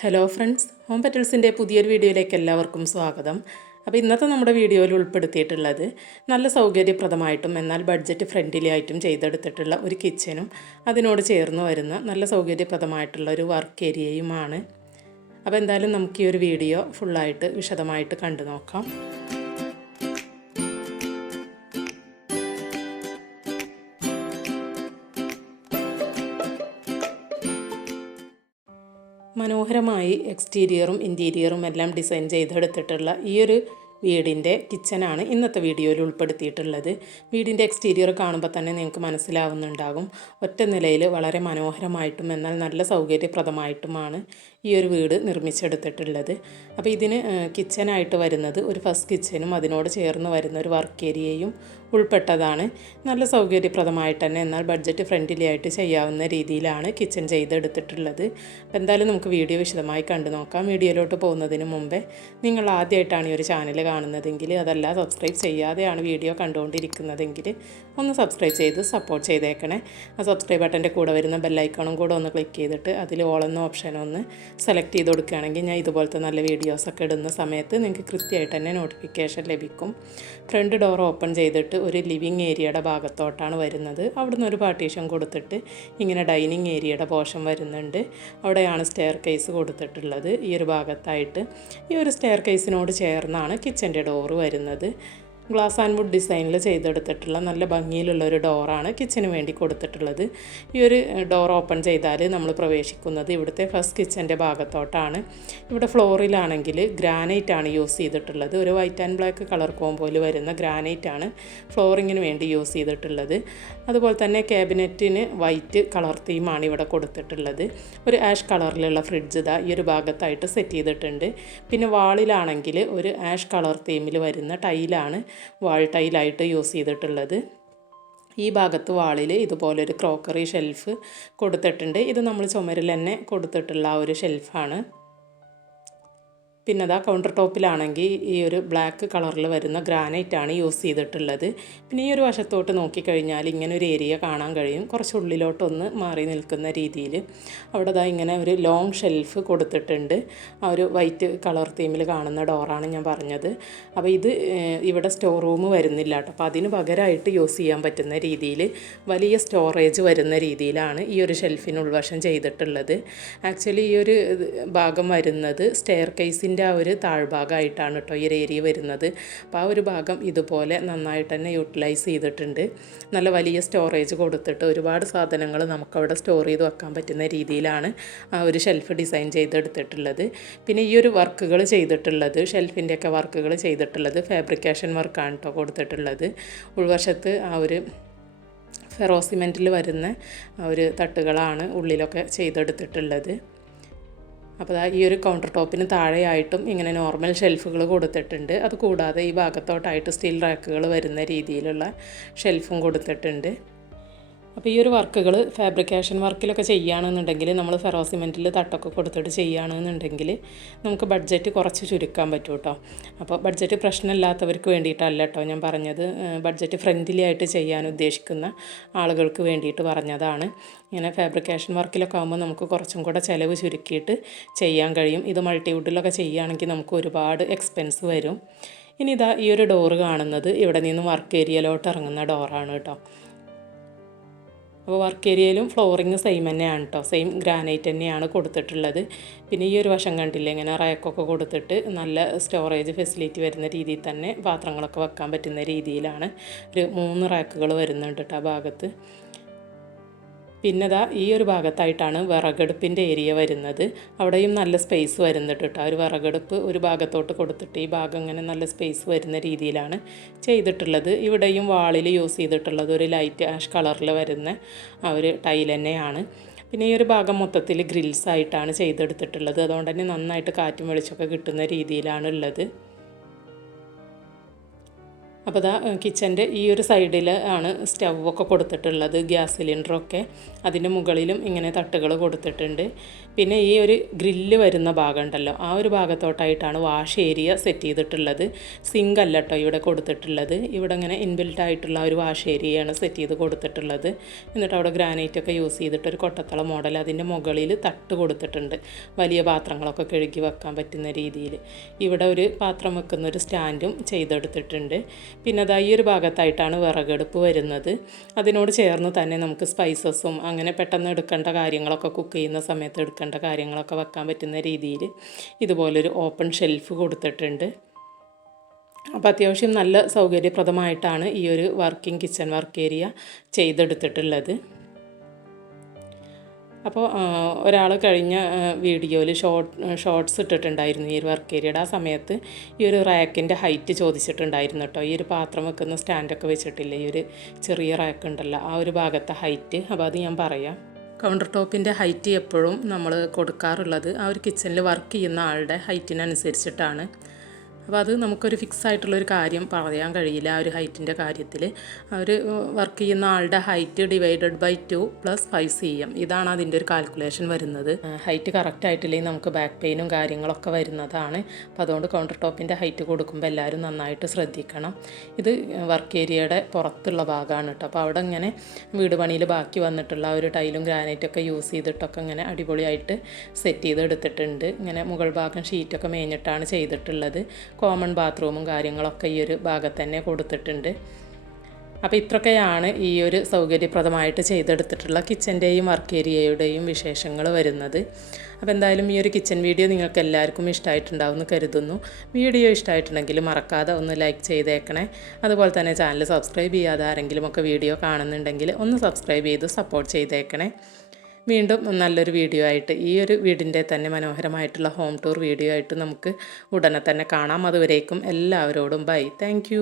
Hello friends home പെറ്റൽസിന്റെ പുതിയൊരു വീഡിയോയിലേക്ക് എല്ലാവർക്കും സ്വാഗതം. അപ്പോൾ ഇന്നത്തെ നമ്മുടെ വീഡിയോയിൽ ഉൾപ്പെടുത്തിയിട്ടുള്ളത് നല്ല സൗകര്യപ്രദമായിട്ടും എന്നാൽ ബഡ്ജറ്റ് ഫ്രണ്ട്ലി ആയിട്ടും ചെയ്തെടുത്തിട്ടുള്ള ഒരു കിച്ചനും അതിനോട് ചേർന്ന് വരുന്ന നല്ല സൗകര്യപ്രദമായിട്ടുള്ള ഒരു വർക്ക് ഏരിയയുമാണ് അപ്പോൾ എന്തായാലും നമുക്ക് ഈ ഒരു വീഡിയോ ഫുള്ളായിട്ട് വിശദമായിട്ട് കണ്ടു നോക്കാം മനോഹരമായി എക്സ്റ്റീരിയറും ഇന്റീരിയറും എല്ലാം ഡിസൈൻ ചെയ്തെടുത്തിട്ടുള്ള ഈ ഒരു വീടിന്റെ കിച്ചനാണ് ഇന്നത്തെ വീഡിയോയിൽ ഉൾപ്പെടുത്തിയിട്ടുള്ളത്. വീടിന്റെ എക്സ്റ്റീരിയർ കാണുമ്പോൾ തന്നെ നിങ്ങൾക്ക് മനസ്സിലാവുന്നുണ്ടാകും. ഒറ്റ നിലയിൽ വളരെ മനോഹരമായിട്ടും എന്നാൽ നല്ല സൗകര്യപ്രദമായിട്ടുമാണ് ഈ ഒരു വീട് നിർമ്മിച്ചെടുത്തിട്ടുള്ളത്. അപ്പോൾ ഇതിന് കിച്ചനായിട്ട് വരുന്നത് ഒരു ഫസ്റ്റ് കിച്ചനും അതിനോട് ചേർന്ന് വരുന്ന ഒരു വർക്ക് ഏരിയയും ഉൾപ്പെട്ടതാണ്. നല്ല സൗകര്യപ്രദമായിട്ട് തന്നെ എന്നാൽ ബഡ്ജറ്റ് ഫ്രണ്ട്ലി ആയിട്ട് ചെയ്യാവുന്ന രീതിയിലാണ് കിച്ചൺ ചെയ്തെടുത്തിട്ടുള്ളത്. അപ്പോൾ എന്തായാലും നമുക്ക് വീഡിയോ വിശദമായി കണ്ടു നോക്കാം. വീഡിയോയിലോട്ട് പോകുന്നതിന് മുമ്പേ നിങ്ങൾ ആദ്യമായിട്ടാണ് ഈ ഒരു ചാനൽ കാണുന്നതെങ്കിൽ അതല്ല സബ്സ്ക്രൈബ് ചെയ്യാതെയാണ് വീഡിയോ കണ്ടുകൊണ്ടിരിക്കുന്നതെങ്കിൽ ഒന്ന് സബ്സ്ക്രൈബ് ചെയ്ത് സപ്പോർട്ട് ചെയ്തേക്കണേ. ആ സബ്സ്ക്രൈബ് ബട്ടന്റെ കൂടെ വരുന്ന ബെല്ലൈക്കണും കൂടെ ഒന്ന് ക്ലിക്ക് ചെയ്തിട്ട് അതിൽ ഓൾ എന്ന ഓപ്ഷൻ ഒന്ന് സെലക്ട് ചെയ്ത് കൊടുക്കുകയാണെങ്കിൽ ഞാൻ ഇതുപോലത്തെ നല്ല വീഡിയോസൊക്കെ ഇടുന്ന സമയത്ത് നിങ്ങൾക്ക് കൃത്യമായിട്ട് തന്നെ നോട്ടിഫിക്കേഷൻ ലഭിക്കും. ഫ്രണ്ട് ഡോർ ഓപ്പൺ ചെയ്തിട്ട് ഒരു ലിവിങ് ഏരിയയുടെ ഭാഗത്തോട്ടാണ് വരുന്നത്. അവിടുന്ന് ഒരു പാർട്ടീഷൻ കൊടുത്തിട്ട് ഇങ്ങനെ ഡൈനിങ് ഏരിയയുടെ പോർഷൻ വരുന്നുണ്ട്. അവിടെയാണ് സ്റ്റെയർ കേസ് കൊടുത്തിട്ടുള്ളത് ഈ ഒരു ഭാഗത്തായിട്ട്. ഈ ഒരു സ്റ്റെയർ കേസിനോട് ചേർന്നാണ് കിച്ചന്റെ ഡോറ് വരുന്നത്. ഗ്ലാസ് ആൻഡ് വുഡ് ഡിസൈനിൽ ചെയ്തെടുത്തിട്ടുള്ള നല്ല ഭംഗിയിലുള്ള ഒരു ഡോറാണ് കിച്ചന് വേണ്ടി കൊടുത്തിട്ടുള്ളത്. ഈ ഒരു ഡോർ ഓപ്പൺ ചെയ്താൽ നമ്മൾ പ്രവേശിക്കുന്നത് ഇവിടുത്തെ ഫസ്റ്റ് കിച്ചന്റെ ഭാഗത്തോട്ടാണ്. ഇവിടെ ഫ്ലോറിലാണെങ്കിൽ ഗ്രാനൈറ്റ് ആണ് യൂസ് ചെയ്തിട്ടുള്ളത്. ഒരു വൈറ്റ് ആൻഡ് ബ്ലാക്ക് കളർ കോമ്പോയിൽ വരുന്ന ഗ്രാനൈറ്റ് ആണ് ഫ്ലോറിങ്ങിന് വേണ്ടി യൂസ് ചെയ്തിട്ടുള്ളത്. അതുപോലെ തന്നെ ക്യാബിനറ്റിന് വൈറ്റ് കളർ തീമാണ് ഇവിടെ കൊടുത്തിട്ടുള്ളത്. ഒരു ആഷ് കളറിലുള്ള ഫ്രിഡ്ജ് ഇതാ ഈ ഒരു ഭാഗത്തായിട്ട് സെറ്റ് ചെയ്തിട്ടുണ്ട്. പിന്നെ വാളിലാണെങ്കിൽ ഒരു ആഷ് കളർ തീമിൽ വരുന്ന ടൈലാണ് വാൾ ടൈലായിട്ട് യൂസ് ചെയ്തിട്ടുള്ളത്. ഈ ഭാഗത്ത് വാളിൽ ഇതുപോലൊരു ക്രോക്കറി ഷെൽഫ് കൊടുത്തിട്ടുണ്ട്. ഇത് നമ്മൾ ചുമരിൽ തന്നെ കൊടുത്തിട്ടുള്ള ആ ഒരു ഷെൽഫാണ്. പിന്നെ അതാ കൗണ്ടർ ടോപ്പിലാണെങ്കിൽ ഈ ഒരു ബ്ലാക്ക് കളറിൽ വരുന്ന ഗ്രാനൈറ്റ് ആണ് യൂസ് ചെയ്തിട്ടുള്ളത്. പിന്നെ ഈ ഒരു വശത്തോട്ട് നോക്കിക്കഴിഞ്ഞാൽ ഇങ്ങനെ ഒരു ഏരിയ കാണാൻ കഴിയും. കുറച്ച് ഉള്ളിലോട്ടൊന്ന് മാറി നിൽക്കുന്ന രീതിയിൽ അവിടെ ദാ ഇങ്ങനെ ഒരു ലോങ് ഷെൽഫ് കൊടുത്തിട്ടുണ്ട്. ആ ഒരു വൈറ്റ് കളർ തീമിൽ കാണുന്ന ഡോറാണ് ഞാൻ പറഞ്ഞത്. അപ്പോൾ ഇത് ഇവിടെ സ്റ്റോർ റൂം വരുന്നില്ല കേട്ടോ. അപ്പോൾ അതിന് പകരമായിട്ട് യൂസ് ചെയ്യാൻ പറ്റുന്ന രീതിയിൽ വലിയ സ്റ്റോറേജ് വരുന്ന രീതിയിലാണ് ഈ ഒരു ഷെൽഫിന് ഉൾവശം ചെയ്തിട്ടുള്ളത്. ആക്ച്വലി ഈ ഒരു ഭാഗം വരുന്നത് സ്റ്റെയർ കേസിന്റെ ആ ഒരു താഴ്ഭാഗമായിട്ടാണ് കേട്ടോ ഈ ഏരിയ വരുന്നത്. അപ്പോൾ ആ ഒരു ഭാഗം ഇതുപോലെ നന്നായിട്ട് തന്നെ യൂട്ടിലൈസ് ചെയ്തിട്ടുണ്ട്. നല്ല വലിയ സ്റ്റോറേജ് കൊടുത്തിട്ട് ഒരുപാട് സാധനങ്ങൾ നമുക്കവിടെ സ്റ്റോർ ചെയ്ത് വെക്കാൻ പറ്റുന്ന രീതിയിലാണ് ആ ഒരു ഷെൽഫ് ഡിസൈൻ ചെയ്തെടുത്തിട്ടുള്ളത്. പിന്നെ ഈ ഒരു വർക്കുകൾ ചെയ്തിട്ടുള്ളത് ഷെൽഫിന്റെയൊക്കെ വർക്കുകൾ ചെയ്തിട്ടുള്ളത് ഫാബ്രിക്കേഷൻ വർക്കാണ് കേട്ടോ കൊടുത്തിട്ടുള്ളത്. ഉൾവശത്ത് ആ ഒരു ഫെറോസിമെന്റിൽ വരുന്ന ഒരു തട്ടുകളാണ് ഉള്ളിലൊക്കെ ചെയ്തെടുത്തിട്ടുള്ളത്. അപ്പോൾ ഈ ഒരു കൗണ്ടർ ടോപ്പിന് താഴെയായിട്ടും ഇങ്ങനെ നോർമൽ ഷെൽഫുകൾ കൊടുത്തിട്ടുണ്ട്. അത് കൂടാതെ ഈ ഭാഗത്തോട്ടായിട്ട് സ്റ്റീൽ റാക്കുകൾ വരുന്ന രീതിയിലുള്ള ഷെൽഫും കൊടുത്തിട്ടുണ്ട്. അപ്പോൾ ഈ ഒരു വർക്കുകൾ ഫാബ്രിക്കേഷൻ വർക്കിലൊക്കെ ചെയ്യുകയാണെന്നുണ്ടെങ്കിൽ നമ്മൾ ഫെറോ ഫെറോസിമെന്റിൽ തട്ടൊക്കെ കൊടുത്തിട്ട് ചെയ്യുകയാണെന്നുണ്ടെങ്കിൽ നമുക്ക് ബഡ്ജറ്റ് കുറച്ച് ചുരുക്കാൻ പറ്റും കേട്ടോ അപ്പോൾ ബഡ്ജറ്റ് പ്രശ്നമില്ലാത്തവർക്ക് വേണ്ടിയിട്ടല്ല കേട്ടോ ഞാൻ പറഞ്ഞത്. ബഡ്ജറ്റ് ഫ്രണ്ട്ലി ആയിട്ട് ചെയ്യാൻ ഉദ്ദേശിക്കുന്ന ആളുകൾക്ക് വേണ്ടിയിട്ട് പറഞ്ഞതാണ്. ഇങ്ങനെ ഫാബ്രിക്കേഷൻ വർക്കിലൊക്കെ ആകുമ്പോൾ നമുക്ക് കുറച്ചും കൂടെ ചിലവ് ചുരുക്കിയിട്ട് ചെയ്യാൻ കഴിയും. ഇത് മൾട്ടിവുഡിലൊക്കെ ചെയ്യുകയാണെങ്കിൽ നമുക്ക് ഒരുപാട് എക്സ്പെൻസ് വരും. ഇനി ഇതാ ഈ ഒരു ഡോറ് കാണുന്നത്. ഇവിടെ നിന്ന് വർക്ക് ഏരിയയിലോട്ട് ഇറങ്ങുന്ന ഡോറാണ് കേട്ടോ അപ്പോൾ വർക്ക് ഏരിയയിലും ഫ്ലോറിങ് സെയിം തന്നെയാണ് കേട്ടോ സെയിം ഗ്രാനൈറ്റ് തന്നെയാണ് കൊടുത്തിട്ടുള്ളത്. പിന്നെ ഈ ഒരു വശം കണ്ടില്ലേ ഇങ്ങനെ റാക്കൊക്കെ കൊടുത്തിട്ട് നല്ല സ്റ്റോറേജ് ഫെസിലിറ്റി വരുന്ന രീതിയിൽ തന്നെ പാത്രങ്ങളൊക്കെ വെക്കാൻ പറ്റുന്ന രീതിയിലാണ് ഒരു മൂന്ന് റാക്കുകൾ വരുന്നുണ്ട് കേട്ടോ ആ ഭാഗത്ത്. പിന്നെ ഈ ഒരു ഭാഗത്തായിട്ടാണ് വിറകടുപ്പിന്റെ ഏരിയ വരുന്നത്. അവിടെയും നല്ല സ്പേസ് വരുന്നുണ്ട് കേട്ടോ ഒരു വിറകടുപ്പ് ഒരു ഭാഗത്തോട്ട് കൊടുത്തിട്ട് ഈ ഭാഗം ഇങ്ങനെ നല്ല സ്പേസ് വരുന്ന രീതിയിലാണ് ചെയ്തിട്ടുള്ളത്. ഇവിടെയും വാളിൽ യൂസ് ചെയ്തിട്ടുള്ളത് ഒരു ലൈറ്റ് ആഷ് കളറിൽ വരുന്ന ആ ഒരു ടൈൽ തന്നെയാണ്. പിന്നെ ഈ ഒരു ഭാഗം മൊത്തത്തിൽ ഗ്രിൽസ് ആയിട്ടാണ് ചെയ്തെടുത്തിട്ടുള്ളത്. അതുകൊണ്ട് തന്നെ നന്നായിട്ട് കാറ്റും വെളിച്ചമൊക്കെ കിട്ടുന്ന രീതിയിലാണ് ഉള്ളത് അപ്പോൾ ഇതാ കിച്ചന്റെ ഈ ഒരു സൈഡിൽ ആണ് സ്റ്റൗവൊക്കെ കൊടുത്തിട്ടുള്ളത് ഗ്യാസ് സിലിണ്ടറൊക്കെ. അതിന്റെ മുകളിലും ഇങ്ങനെ തട്ടുകൾ കൊടുത്തിട്ടുണ്ട്. പിന്നെ ഈ ഒരു ഗ്രില്ല് വരുന്ന ഭാഗം ഉണ്ടല്ലോ ആ ഒരു ഭാഗത്തോട്ടായിട്ടാണ് വാഷ് ഏരിയ സെറ്റ് ചെയ്തിട്ടുള്ളത്. സിങ്ക് അല്ല കേട്ടോ ഇവിടെ കൊടുത്തിട്ടുള്ളത്. ഇവിടെ ഇങ്ങനെ ഇൻബിൽറ്റ് ആയിട്ടുള്ള ഒരു വാഷ് ഏരിയയാണ് സെറ്റ് ചെയ്ത് കൊടുത്തിട്ടുള്ളത്. എന്നിട്ട് അവിടെ ഗ്രാനൈറ്റ് ഒക്കെ യൂസ് ചെയ്തിട്ട് ഒരു കൊട്ടത്തള മോഡൽ അതിന്റെ മുകളിൽ തട്ട് കൊടുത്തിട്ടുണ്ട് വലിയ പാത്രങ്ങളൊക്കെ കഴുകി വെക്കാൻ പറ്റുന്ന രീതിയിൽ. ഇവിടെ ഒരു പാത്രം വെക്കുന്ന ഒരു സ്റ്റാൻഡും ചെയ്തെടുത്തിട്ടുണ്ട്. പിന്നെ അതാ ഈ ഒരു ഭാഗത്തായിട്ടാണ് വിറകടുപ്പ് വരുന്നത്. അതിനോട് ചേർന്ന് തന്നെ നമുക്ക് സ്പൈസസും അങ്ങനെ പെട്ടെന്ന് എടുക്കേണ്ട കാര്യങ്ങളൊക്കെ കുക്ക് ചെയ്യുന്ന സമയത്ത് എടുക്കേണ്ട കാര്യങ്ങളൊക്കെ വെക്കാൻ പറ്റുന്ന രീതിയിൽ ഇതുപോലൊരു ഓപ്പൺ ഷെൽഫ് കൊടുത്തിട്ടുണ്ട്. അപ്പോൾ അത്യാവശ്യം നല്ല സൗകര്യപ്രദമായിട്ടാണ് ഈ ഒരു വർക്കിംഗ് കിച്ചൺ വർക്ക് ഏരിയ ചെയ്തെടുത്തിട്ടുള്ളത്. അപ്പോൾ ഒരാൾ കഴിഞ്ഞ വീഡിയോയിൽ ഷോർട്ട് ഷോർട്സ് ഇട്ടിട്ടുണ്ടായിരുന്നു ഈ ഒരു വർക്ക് ഏരിയയുടെ ആ സമയത്ത് ഈ ഒരു റാക്കിന്റെ ഹൈറ്റ് ചോദിച്ചിട്ടുണ്ടായിരുന്നു കേട്ടോ. ഈ ഒരു പാത്രം വെക്കുന്ന സ്റ്റാൻഡൊക്കെ വെച്ചിട്ടില്ല? ഈ ഒരു ചെറിയ റാക്ക് ഉണ്ടല്ലോ. ആ ഒരു ഭാഗത്തെ ഹൈറ്റ് അപ്പോൾ അത് ഞാൻ പറയാം. കൗണ്ടർ ടോപ്പിന്റെ ഹൈറ്റ് എപ്പോഴും നമ്മൾ കൊടുക്കാറുള്ളത് ആ ഒരു കിച്ചണിൽ വർക്ക് ചെയ്യുന്ന ആളുടെ ഹൈറ്റിനനുസരിച്ചിട്ടാണ് അപ്പോൾ അത് നമുക്കൊരു ഫിക്സ് ആയിട്ടുള്ളൊരു കാര്യം പറയാൻ കഴിയില്ല ആ ഒരു ഹൈറ്റിന്റെ കാര്യത്തിൽ അവർ വർക്ക് ചെയ്യുന്ന ആളുടെ height divided by two plus five C M ഇതാണ് അതിന്റെ ഒരു കാൽക്കുലേഷൻ വരുന്നത്. ഹൈറ്റ് കറക്റ്റ് ആയിട്ടില്ലെങ്കിൽ നമുക്ക് ബാക്ക് പെയിനും കാര്യങ്ങളൊക്കെ വരുന്നതാണ്. അപ്പോൾ അതുകൊണ്ട് കൗണ്ടർ ടോപ്പിന്റെ ഹൈറ്റ് കൊടുക്കുമ്പോൾ എല്ലാവരും നന്നായിട്ട് ശ്രദ്ധിക്കണം. ഇത് വർക്ക് ഏരിയയുടെ പുറത്തുള്ള ഭാഗമാണ് കേട്ടോ. അപ്പോൾ അവിടെ ഇങ്ങനെ വീട് പണിയിൽ ബാക്കി വന്നിട്ടുള്ള ഒരു ടൈലും ഗ്രാനൈറ്റൊക്കെ യൂസ് ചെയ്തിട്ടൊക്കെ ഇങ്ങനെ അടിപൊളിയായിട്ട് സെറ്റ് ചെയ്ത് എടുത്തിട്ടുണ്ട് ഇങ്ങനെ മുകൾ ഭാഗം ഷീറ്റൊക്കെ മേഞ്ഞിട്ടാണ് ചെയ്തിട്ടുള്ളത്. കോമൺ ബാത്റൂമും കാര്യങ്ങളൊക്കെ ഈ ഒരു ഭാഗത്ത് തന്നെ കൊടുത്തിട്ടുണ്ട്. അപ്പോൾ ഇത്രയൊക്കെയാണ് ഈ ഒരു സൗകര്യപ്രദമായിട്ട് ചെയ്തെടുത്തിട്ടുള്ള കിച്ചന്റെയും വർക്ക് ഏരിയയുടെയും വിശേഷങ്ങൾ വരുന്നത്. അപ്പോൾ എന്തായാലും ഈ ഒരു കിച്ചൺ വീഡിയോ നിങ്ങൾക്ക് എല്ലാവർക്കും ഇഷ്ടമായിട്ടുണ്ടാവുമെന്ന് കരുതുന്നു. വീഡിയോ ഇഷ്ടമായിട്ടുണ്ടെങ്കിൽ മറക്കാതെ ഒന്ന് ലൈക്ക് ചെയ്തേക്കണേ. അതുപോലെ തന്നെ ചാനൽ സബ്സ്ക്രൈബ് ചെയ്യാതെ ആരെങ്കിലുമൊക്കെ വീഡിയോ കാണുന്നുണ്ടെങ്കിൽ ഒന്ന് സബ്സ്ക്രൈബ് ചെയ്ത് സപ്പോർട്ട് ചെയ്തേക്കണേ. വീണ്ടും നല്ലൊരു വീഡിയോ ആയിട്ട് ഈ ഒരു വീടിന്റെ തന്നെ മനോഹരമായിട്ടുള്ള ഹോം ടൂർ വീഡിയോ ആയിട്ട് നമുക്ക് ഉടനെ തന്നെ കാണാം. അതുവരേക്കും എല്ലാവരോടും ബൈ താങ്ക്